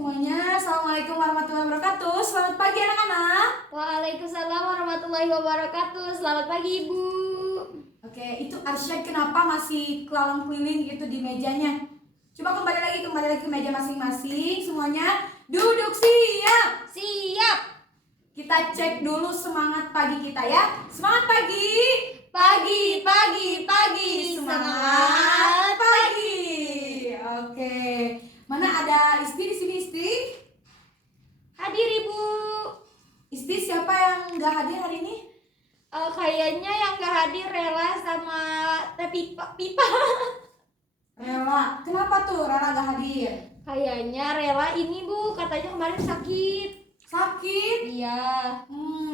semuanya. Assalamualaikum warahmatullahi wabarakatuh. Selamat pagi anak-anak. Waalaikumsalam warahmatullahi wabarakatuh. Selamat pagi Ibu. Oke, itu Arsyad kenapa masih kelalang keliling gitu di mejanya? Coba kembali lagi ke meja masing-masing. Semuanya duduk siap. Siap. Kita cek dulu semangat pagi kita ya. Semangat pagi. Pagi, pagi, pagi. Semangat pagi. Oke. Mana ada Isti di sini, Isti? Hadir Ibu. Isti siapa yang nggak hadir hari ini? Kayaknya yang gak hadir Rela sama Teh Pipa. Rela. Kenapa tuh Rela nggak hadir? Kayaknya Rela ini Bu, katanya kemarin sakit. Sakit? Iya.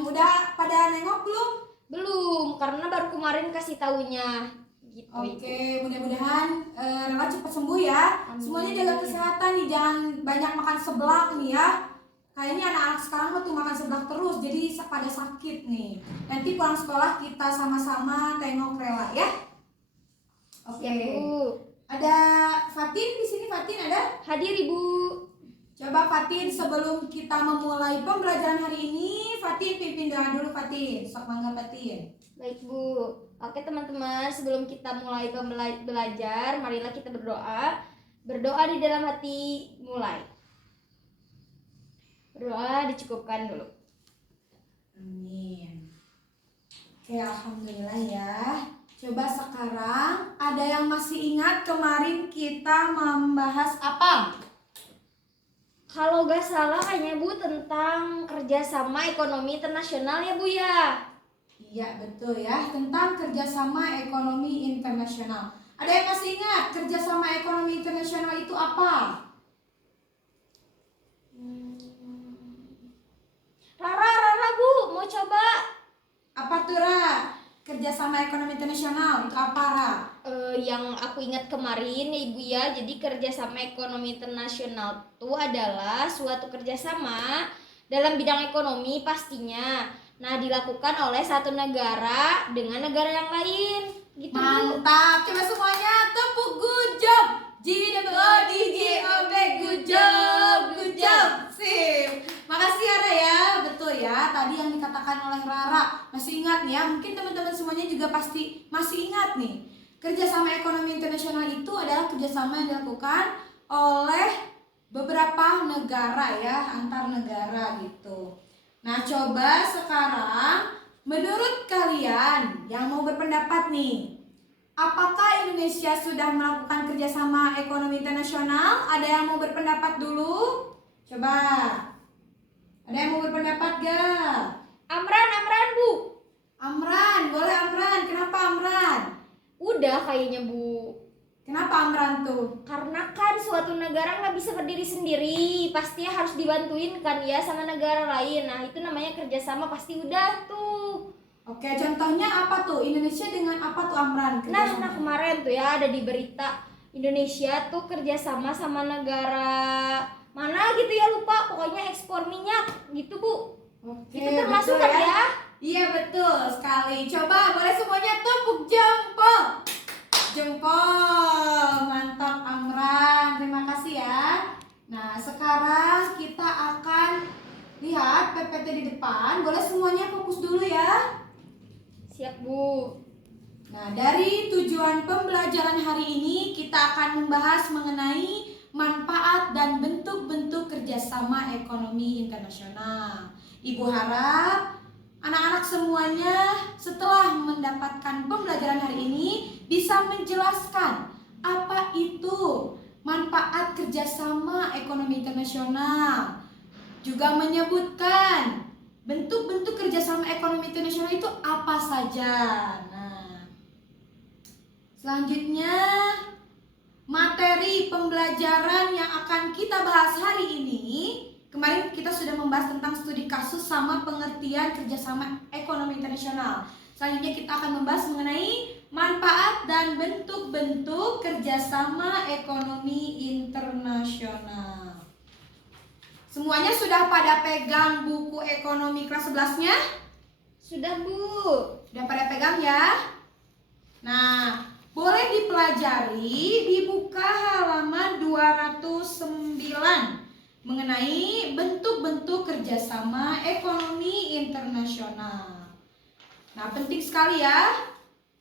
Udah pada nengok belum? Belum, karena baru kemarin kasih taunya. Gitu, Oke, mudah-mudahan Rela cepat sembuh ya. Amin. Semuanya jaga kesehatan nih, jangan banyak makan seblak nih ya. Kayaknya anak-anak sekarang tuh makan seblak terus, jadi pada sakit nih. Nanti pulang sekolah kita sama-sama tengok Rela ya. Oke. Siap, Bu. Ada Fatin di sini, Fatin ada? Hadir Ibu. Coba Fatin sebelum kita memulai pembelajaran hari ini, Fatin pimpin doa dulu Fatin. Sok mangga Fatin. Baik Bu. Oke teman-teman, sebelum kita mulai belajar, marilah kita berdoa. Berdoa di dalam hati mulai. Berdoa dicukupkan dulu. Amin. Oke, alhamdulillah ya. Coba sekarang ada yang masih ingat kemarin kita membahas apa? Kalau gak salah kayaknya Bu tentang kerjasama ekonomi internasional ya Bu ya. Iya betul ya, tentang kerjasama ekonomi internasional. Ada yang masih ingat kerjasama ekonomi internasional itu apa? Rara Bu, mau coba? Apa tuh Ra? Kerjasama ekonomi internasional itu apa Ra? Yang aku ingat kemarin ya Ibu ya, jadi kerjasama ekonomi internasional itu adalah suatu kerjasama dalam bidang ekonomi pastinya. Nah, dilakukan oleh satu negara dengan negara yang lain. Gitu. Mantap, coba semuanya tepuk good job. G-O-D-G-O-B, good job, sip. Makasih ya Ra ya, betul ya. Tadi yang dikatakan oleh Rara, masih ingat nih ya? Mungkin teman-teman semuanya juga pasti masih ingat nih. Kerjasama ekonomi internasional itu adalah kerjasama yang dilakukan oleh beberapa negara ya, antar negara gitu. Nah, coba sekarang menurut kalian yang mau berpendapat nih, apakah Indonesia sudah melakukan kerjasama ekonomi internasional? Ada yang mau berpendapat dulu? Coba. Ada yang mau berpendapat gak? Amran Bu. Amran, boleh Amran. Kenapa Amran? Udah kayaknya Bu. Kenapa Amran tuh? Karena kan suatu negara nggak bisa berdiri sendiri, pasti harus dibantuin kan ya sama negara lain. Nah itu namanya kerjasama, pasti udah tuh. Oke, contohnya apa tuh? Indonesia dengan apa tuh Amran? Nah kemarin tuh ya ada di berita Indonesia tuh kerjasama sama negara mana gitu ya, lupa, pokoknya ekspor minyak gitu Bu. Oke, Itu termasuk betul kan ya? Iya betul sekali. Coba boleh semuanya tepuk jempol. Jempol, mantap Amran, terima kasih ya. Nah sekarang kita akan lihat PPT di depan. Boleh semuanya fokus dulu ya. Siap Bu. Nah dari tujuan pembelajaran hari ini kita akan membahas mengenai manfaat dan bentuk-bentuk kerjasama ekonomi internasional. Ibu harap anak-anak semuanya setelah mendapatkan pembelajaran hari ini bisa menjelaskan apa itu manfaat kerjasama ekonomi internasional. Juga menyebutkan bentuk-bentuk kerjasama ekonomi internasional itu apa saja. Nah, selanjutnya materi pembelajaran yang akan kita bahas hari ini. Kemarin kita sudah membahas tentang studi kasus sama pengertian kerjasama ekonomi internasional. Selanjutnya kita akan membahas mengenai manfaat dan bentuk-bentuk kerjasama ekonomi internasional. Semuanya sudah pada pegang buku ekonomi kelas 11-nya? Sudah Bu. Sudah pada pegang ya? Nah, boleh dipelajari di buka halaman 209. mengenai bentuk-bentuk kerjasama ekonomi internasional. Nah, penting sekali ya,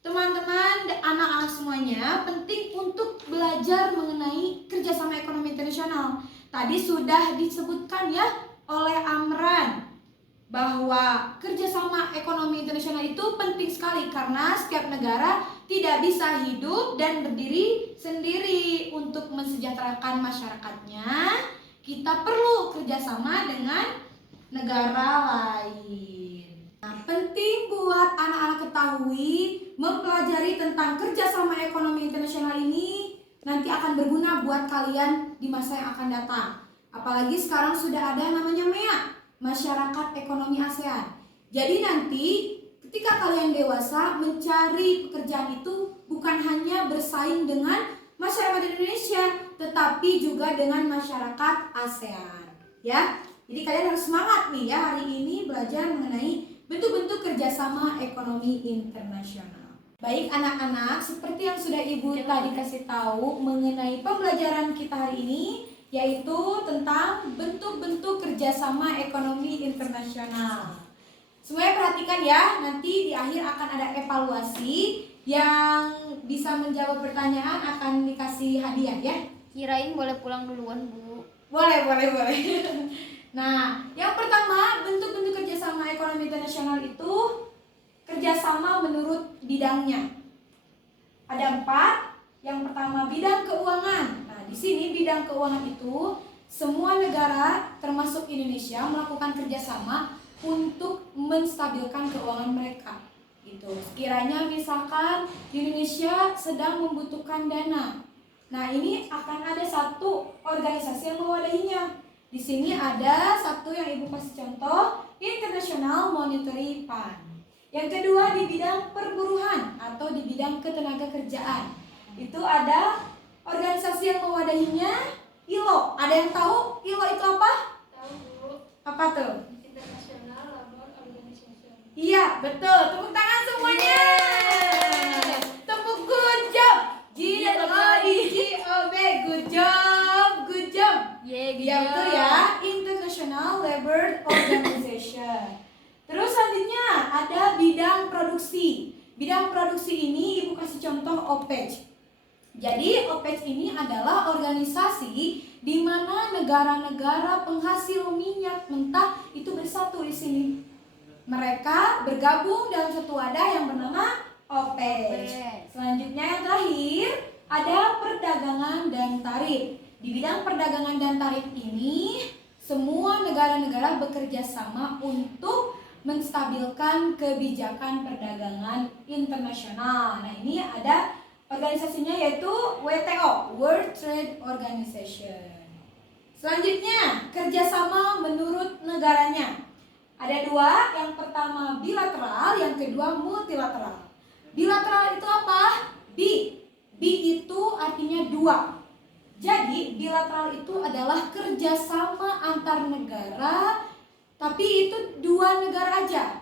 teman-teman, anak-anak semuanya, penting untuk belajar mengenai kerjasama ekonomi internasional. Tadi sudah disebutkan ya oleh Amran bahwa kerjasama ekonomi internasional itu penting sekali karena setiap negara tidak bisa hidup dan berdiri sendiri. Untuk mensejahterakan masyarakatnya, kita perlu kerjasama dengan negara lain. Nah, penting buat anak-anak ketahui mempelajari tentang kerjasama ekonomi internasional ini nanti akan berguna buat kalian di masa yang akan datang. Apalagi sekarang sudah ada namanya MEA, Masyarakat Ekonomi ASEAN. Jadi nanti ketika kalian dewasa mencari pekerjaan itu bukan hanya bersaing dengan masyarakat Indonesia, tetapi juga dengan masyarakat ASEAN. Ya, jadi kalian harus semangat nih ya hari ini belajar mengenai bentuk-bentuk kerjasama ekonomi internasional. Baik anak-anak, seperti yang sudah Ibu tadi kasih tahu mengenai pembelajaran kita hari ini, yaitu tentang bentuk-bentuk kerjasama ekonomi internasional. Semuanya perhatikan ya, nanti di akhir akan ada evaluasi. Yang bisa menjawab pertanyaan akan dikasih hadiah ya. Kirain boleh pulang duluan, Bu. Boleh. Nah, yang pertama, bentuk-bentuk kerjasama ekonomi internasional itu kerjasama menurut bidangnya. Ada 4. Yang pertama, bidang keuangan. Nah, di sini bidang keuangan itu semua negara termasuk Indonesia melakukan kerjasama untuk menstabilkan keuangan mereka. Gitu. Sekiranya misalkan Indonesia sedang membutuhkan dana. Nah, ini akan ada satu organisasi yang mewadahinya. Di sini ada satu yang Ibu kasih contoh, International Monetary Fund. Yang kedua di bidang perburuhan atau di bidang ketenagakerjaan. Itu ada organisasi yang mewadahinya, ILO. Ada yang tahu ILO itu apa? Tahu, Bu. Apa tuh? International Labour Organization. Iya, betul. Tepuk tangan semuanya. Tepuk good job. GWOB, good job. Iya, betul ya. International Labour Organization. Terus selanjutnya ada bidang produksi. Bidang produksi ini Ibu kasih contoh OPEC. Jadi OPEC ini adalah organisasi di mana negara-negara penghasil minyak mentah itu bersatu di sini. Mereka bergabung dalam satu wadah yang bernama OPEC. Selanjutnya yang terakhir ada perdagangan dan tarif. Di bidang perdagangan dan tarif ini semua negara-negara bekerja sama untuk menstabilkan kebijakan perdagangan internasional. Nah, ini ada organisasinya yaitu WTO, World Trade Organization. Selanjutnya kerjasama menurut negaranya. Ada 2, yang pertama bilateral, yang kedua multilateral. Bilateral itu apa? B itu artinya 2. Jadi bilateral itu adalah kerjasama antar negara, tapi itu 2 negara aja.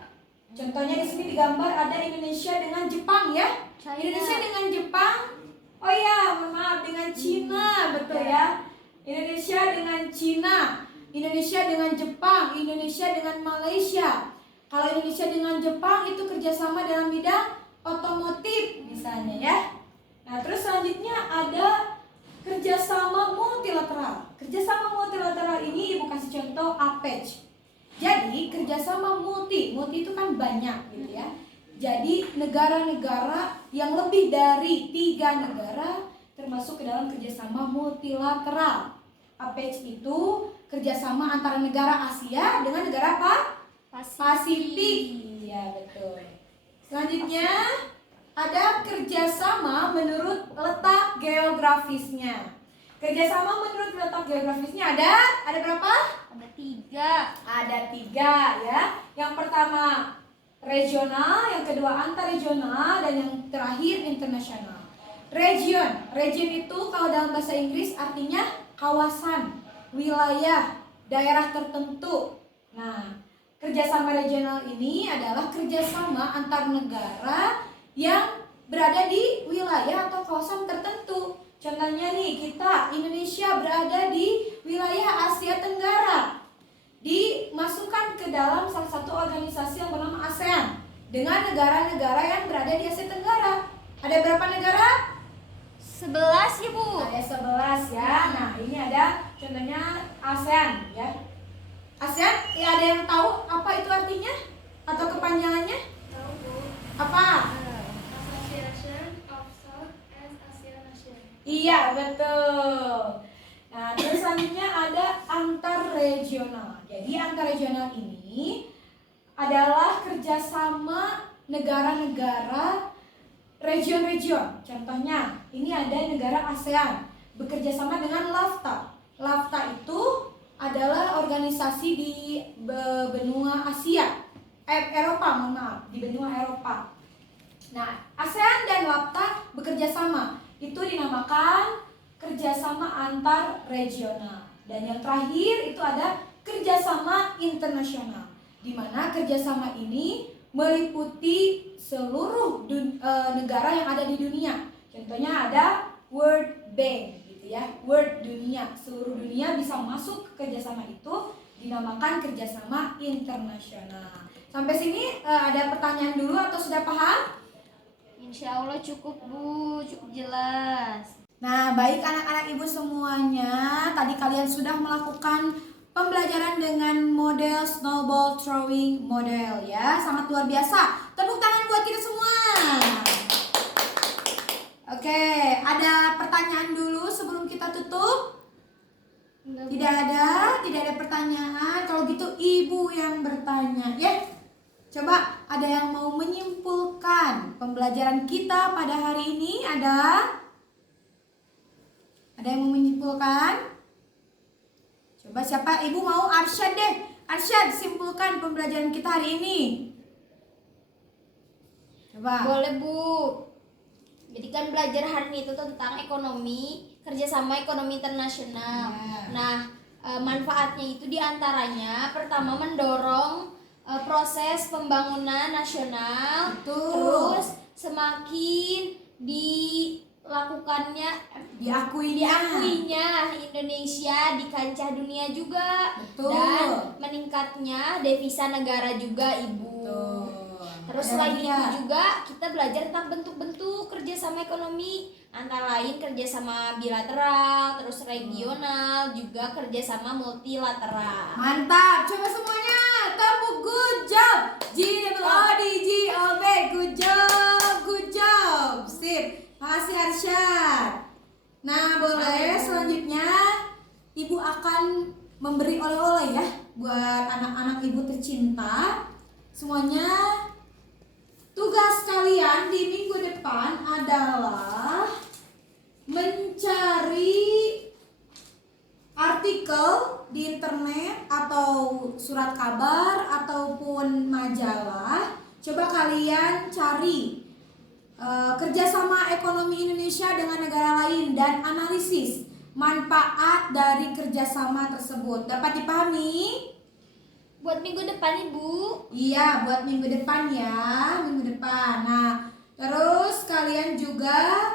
Contohnya di sini digambar ada Indonesia dengan Jepang ya. Indonesia dengan Jepang. Oh iya, maaf, dengan Cina, betul ya. Indonesia dengan Cina, Indonesia dengan Jepang, Indonesia dengan Malaysia. Kalau Indonesia dengan Jepang itu kerjasama dalam bidang otomotif misalnya ya. Nah, terus selanjutnya ada kerjasama multilateral. Kerjasama multilateral ini Ibu kasih contoh APEC. Jadi kerjasama multi itu kan banyak gitu ya. Jadi negara-negara yang lebih dari 3 negara termasuk ke dalam kerjasama multilateral. APEC itu kerjasama antara negara Asia dengan negara apa? Pasifik. Iya, betul. Selanjutnya ada kerjasama menurut letak geografisnya. Kerjasama menurut letak geografisnya ada berapa? Ada 3. Ada 3 ya. Yang pertama regional, yang kedua antarregional, dan yang terakhir internasional. Region itu kalau dalam bahasa Inggris artinya kawasan, wilayah, daerah tertentu. Nah, kerjasama regional ini adalah kerjasama antar negara yang berada di wilayah atau kawasan tertentu. Contohnya nih, kita Indonesia berada di wilayah Asia Tenggara. Dimasukkan ke dalam salah satu organisasi yang bernama ASEAN dengan negara-negara yang berada di Asia Tenggara. Ada berapa negara? 11 ya Bu. Ada 11 ya. Nah, ini ada contohnya ASEAN ya. ASEAN, ya ada yang tahu apa itu artinya? Atau kepanjangannya? Tahu Bu. Apa? Association of South and Asian Nations. Iya, betul. Nah, terus selanjutnya ada antar regional. Jadi antar regional ini adalah kerjasama negara-negara region-region. Contohnya, ini ada negara ASEAN bekerja sama dengan LAFTA. LAFTA itu adalah organisasi di benua Asia, Eropa, mohon maaf, di benua Eropa. Nah, ASEAN dan LAFTA bekerja sama. Itu dinamakan kerjasama antar regional. Dan yang terakhir itu ada kerjasama internasional, di mana kerjasama ini meliputi seluruh negara yang ada di dunia. Contohnya ada World Bank gitu ya, World dunia, seluruh dunia bisa masuk ke kerjasama itu, dinamakan kerjasama internasional. Sampai sini ada pertanyaan dulu atau sudah paham? Insya Allah cukup Bu, cukup jelas. Nah, baik anak-anak ibu semuanya, tadi kalian sudah melakukan pembelajaran dengan model snowball throwing model ya, sangat luar biasa. Tepuk tangan buat kita semua. Oke, ada pertanyaan dulu sebelum kita tutup? Tidak ada pertanyaan. Kalau gitu ibu yang bertanya ya. Coba ada yang mau menyimpulkan pembelajaran kita pada hari ini? Ada yang mau menyimpulkan? Coba siapa? Ibu mau? Arsyad deh. Arsyad, simpulkan pembelajaran kita hari ini. Coba. Boleh Bu. Jadi kan belajar hari ini itu tentang ekonomi, kerjasama ekonomi internasional. Ya. Nah, manfaatnya itu diantaranya pertama mendorong proses pembangunan nasional. Betul. Terus semakin dilakukannya diakuinya Indonesia di kancah dunia juga. Betul. Dan meningkatnya devisa negara juga Ibu. Betul. Terus Ada selain lagi itu ya? juga kita belajar tentang bentuk-bentuk kerjasama ekonomi, antara lain kerjasama bilateral, terus regional, juga kerjasama multilateral. Mantap, coba semuanya tepuk good job. GOODGOB, good job. Sip, makasih Arsyad. Nah, boleh selanjutnya Ibu akan memberi oleh-oleh ya buat anak-anak Ibu tercinta. Semuanya, tugas kalian di minggu depan adalah mencari artikel di internet atau surat kabar ataupun majalah. Coba kalian cari kerjasama ekonomi Indonesia dengan negara lain dan analisis manfaat dari kerjasama tersebut. Dapat dipahami? Buat minggu depan Ibu. Iya, buat minggu depan ya, minggu depan. Nah, terus kalian juga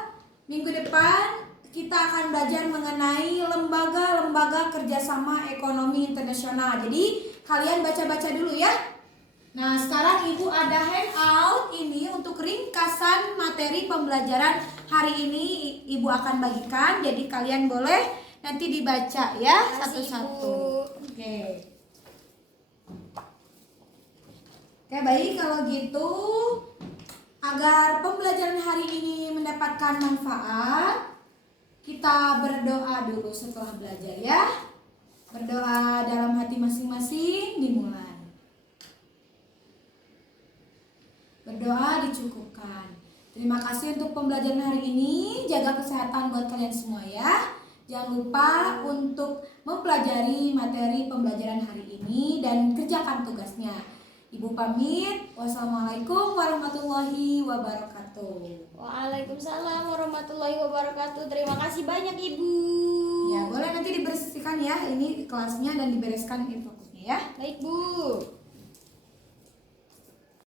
minggu depan kita akan belajar mengenai lembaga-lembaga kerjasama ekonomi internasional. Jadi kalian baca-baca dulu ya. Nah, sekarang Ibu ada handout ini untuk ringkasan materi pembelajaran hari ini Ibu akan bagikan. Jadi kalian boleh nanti dibaca ya Makasih, satu-satu. Ibu. Oke. Oke, baik kalau gitu, agar pembelajaran hari ini mendapatkan manfaat, kita berdoa dulu setelah belajar ya. Berdoa dalam hati masing-masing dimulai. Berdoa dicukupkan. Terima kasih untuk pembelajaran hari ini. Jaga kesehatan buat kalian semua ya. Jangan lupa untuk mempelajari materi pembelajaran hari ini dan kerjakan tugasnya. Ibu pamit. Wassalamualaikum warahmatullahi wabarakatuh. Waalaikumsalam warahmatullahi wabarakatuh. Terima kasih banyak Ibu. Ya, boleh nanti dibersihkan ya ini kelasnya dan dibereskan ini fokusnya ya. Baik Bu.